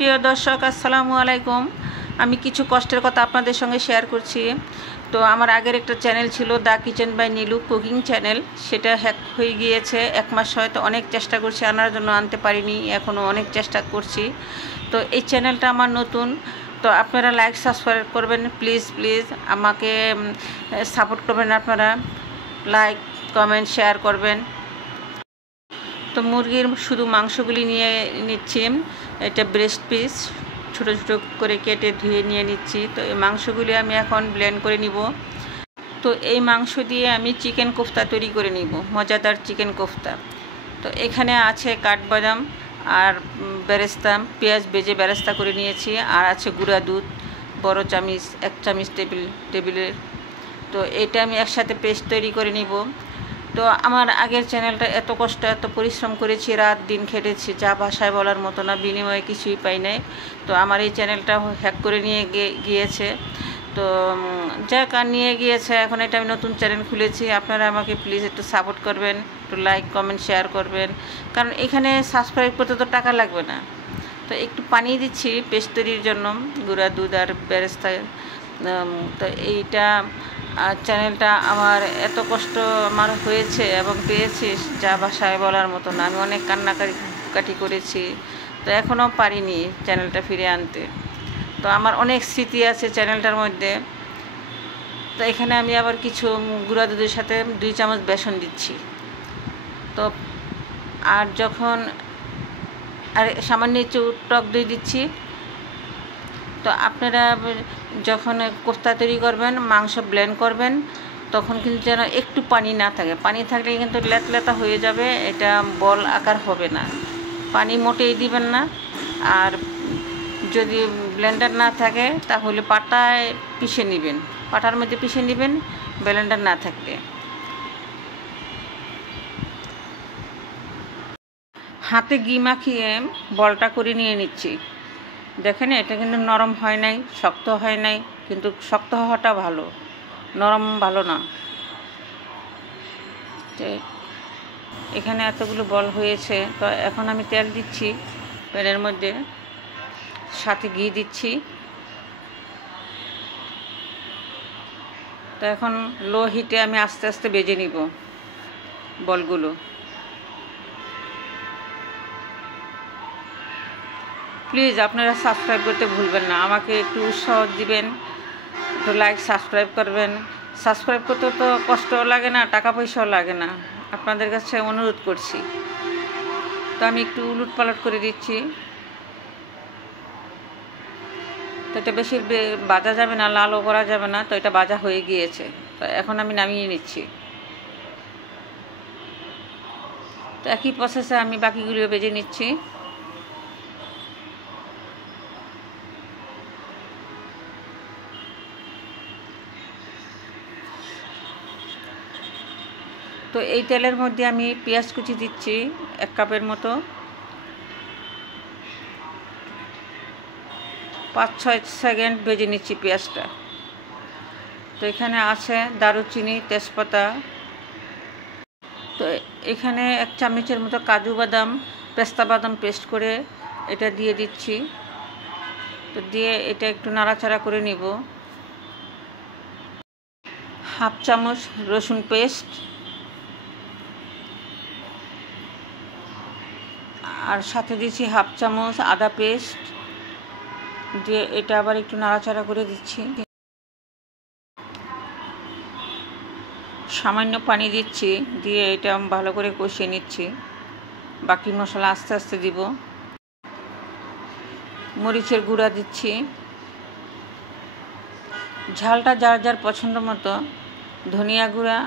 প্রিয় দর্শক, আসসালামু আলাইকুম। আমি কিছু কষ্টের কথা আপনাদের সঙ্গে শেয়ার করছি। তো আমার আগের একটা চ্যানেল ছিল the kitchen by Nilu cooking channel, সেটা হ্যাক হয়ে গিয়েছে। 1 মাস হয়তো অনেক চেষ্টা করছি আনার জন্য, আনতে পারিনি, এখনও অনেক চেষ্টা করছি। তো এই চ্যানেলটা আমার নতুন, তো আপনারা লাইক সাবস্ক্রাইব করবেন, প্লিজ প্লিজ আমাকে সাপোর্ট করবেন। আপনারা লাইক কমেন্ট শেয়ার করবেন। তো মুরগির শুধু মাংসগুলি নিয়ে নিচ্ছি, এটা ব্রেস্ট পিস ছোটো ছোটো করে কেটে ধুয়ে নিয়ে নিচ্ছি। তো এই মাংসগুলি আমি এখন ব্লেন্ড করে নিব। তো এই মাংস দিয়ে আমি চিকেন কোফতা তৈরি করে নিব, মজাদার চিকেন কোফতা। তো এখানে আছে কাঠবাদাম আর বেরেস্তা, পেঁয়াজ বেজে বেরেস্তা করে নিয়েছি, আর আছে গুঁড়া দুধ বড় চামচ, 1 চামচ টেবিলের। তো এটা আমি একসাথে পেস্ট তৈরি করে নিব। তো আমার আগের চ্যানেলটা এত কষ্ট এত পরিশ্রম করেছি, রাত দিন খেটেছি, যা ভাষায় বলার মতো না, বিনিময়ে কিছুই পাই নাই। তো আমার এই চ্যানেলটা হ্যাক করে নিয়ে গিয়েছে। তো যাক, আর নিয়ে গিয়েছে, এখন এটা আমি নতুন চ্যানেল খুলেছি। আপনারা আমাকে প্লিজ একটু সাপোর্ট করবেন, একটু লাইক কমেন্ট শেয়ার করবেন, কারণ এখানে সাবস্ক্রাইব করতে তো টাকা লাগবে না। তো একটু পানি দিচ্ছি পেস্ট তৈরির জন্য, গুঁড়া দুধ আর বেরেস্তা। তো এইটা চ্যানেলটা আমার এত কষ্ট আমার হয়েছে এবং পেয়েছি, যা ভাষায় বলার মতো না। আমি অনেক কান্নাকাটি করেছি, তো এখনও পারিনি চ্যানেলটা ফিরে আনতে। তো আমার অনেক স্মৃতি আছে চ্যানেলটার মধ্যে। তো এখানে আমি আবার কিছু গুঁড়া দুধের সাথে 2 চামচ বেসন দিচ্ছি। তো আর সামান্য একটু টক দই দিচ্ছি। তো আপনারা যখন কোফতা তৈরি করবেন, মাংস ব্লেন্ড করবেন, তখন কিন্তু যেন একটু পানি না থাকে। পানি থাকলে কিন্তু লেতলেতা হয়ে যাবে, এটা বল আকার হবে না। পানি মোটেই দিবেন না। আর যদি ব্লেন্ডার না থাকে তাহলে পাটায় পিষে নেবেন, পাটার মধ্যে পিষে নেবেন ব্লেন্ডার না থাকলে। হাতে ঘি মাখিয়ে বলটা করে নিয়ে নিচ্ছি। দেখেন, এটা কিন্তু নরম হয় নাই, শক্ত হয় নাই, কিন্তু শক্ত হওয়াটা ভালো, নরম ভালো না। এখানে এতগুলো বল হয়েছে। তো এখন আমি তেল দিচ্ছি প্যানের মধ্যে, সাথে ঘি দিচ্ছি। তো এখন লো হিটে আমি আস্তে আস্তে ভেজে নিব বলগুলো। প্লিজ আপনারা সাবস্ক্রাইব করতে ভুলবেন না, আমাকে একটু উৎসাহ দিবেন, একটু লাইক সাবস্ক্রাইব করবেন। সাবস্ক্রাইব করতে তো কষ্টও লাগে না, টাকা পয়সাও লাগে না, আপনাদের কাছে অনুরোধ করছি। তো আমি একটু উলট পালট করে দিচ্ছি। তো এটা বেশি ভাজা যাবে না, লালও করা যাবে না। তো এটা ভাজা হয়ে গিয়েছে, তো এখন আমি নামিয়ে নিচ্ছি। তো একই প্রসেসে আমি বাকিগুলো ভেজে নিচ্ছি। তো এই তেলের মধ্যে আমি পেঁয়াজ কুচি দিচ্ছি 1 কাপের মতো। 5-6 সেকেন্ড ভেজে নিচ্ছি পেঁয়াজটা। তো এখানে আছে দারুচিনি, তেজপাতা। তো এখানে 1 চামচের মতো কাজু বাদাম, পেস্তা বাদাম পেস্ট করে এটা দিয়ে দিচ্ছি। তো দিয়ে এটা একটু নাড়াচাড়া করে নিব। 1/2 চামচ রসুন পেস্ট, আর সাথে দিচ্ছি 1/2 চামচ আদা পেস্ট দিয়ে এটা আবার একটু নাড়াচাড়া করে দিচ্ছি। সামান্য পানি দিচ্ছি, দিয়ে এটা ভালো করে কষিয়ে নিচ্ছি। বাকি মশলা আস্তে আস্তে দিব। মরিচের গুঁড়া দিচ্ছি, ঝালটা যার যার পছন্দ মতো। ধনিয়া গুঁড়া।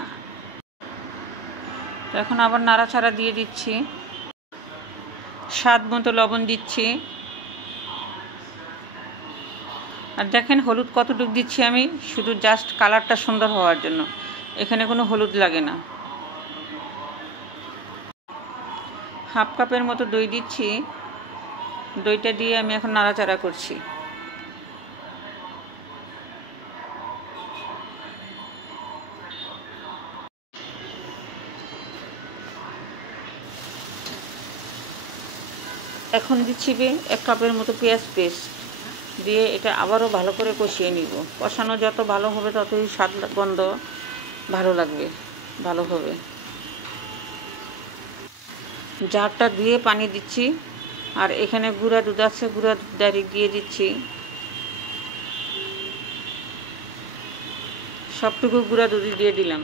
এখন আবার নাড়াচাড়া দিয়ে দিচ্ছি। স্বাদ মতো লবণ দিচ্ছি। আর দেখেন হলুদ কতটুকু দিচ্ছি আমি, শুধু জাস্ট কালারটা সুন্দর হওয়ার জন্য, এখানে কোনো হলুদ লাগে না। 1/2 কাপের মতো দই দিচ্ছি। দইটা দিয়ে আমি এখন নাড়াচাড়া করছি। এখন দিচ্ছি 1 কাপের মতো পেঁয়াজ পেস্ট দিয়ে এটা আবারও ভালো করে কষিয়ে নিব। কষানো যত ভালো হবে ততই স্বাদ গন্ধ ভালো লাগবে, ভালো হবে। জারটা দিয়ে পানি দিচ্ছি, আর এখানে গুঁড়া দুধ আছে, গুঁড়া দুধ ডাইরেক্ট দিয়ে দিচ্ছি। সবটুকু গুঁড়া দুধই দিয়ে দিলাম।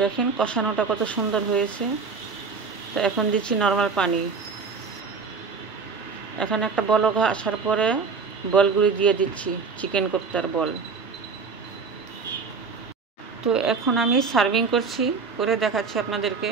দেখেন কষানোটা কত সুন্দর হয়েছে। তো এখন দিচ্ছি নর্মাল পানি। এখানে একটা বলক আসার পরে বলগুলি দিয়ে দিচ্ছি, চিকেন কোফতার বল। তো এখন আমি সার্ভিং করছি, করে দেখাচ্ছি আপনাদেরকে।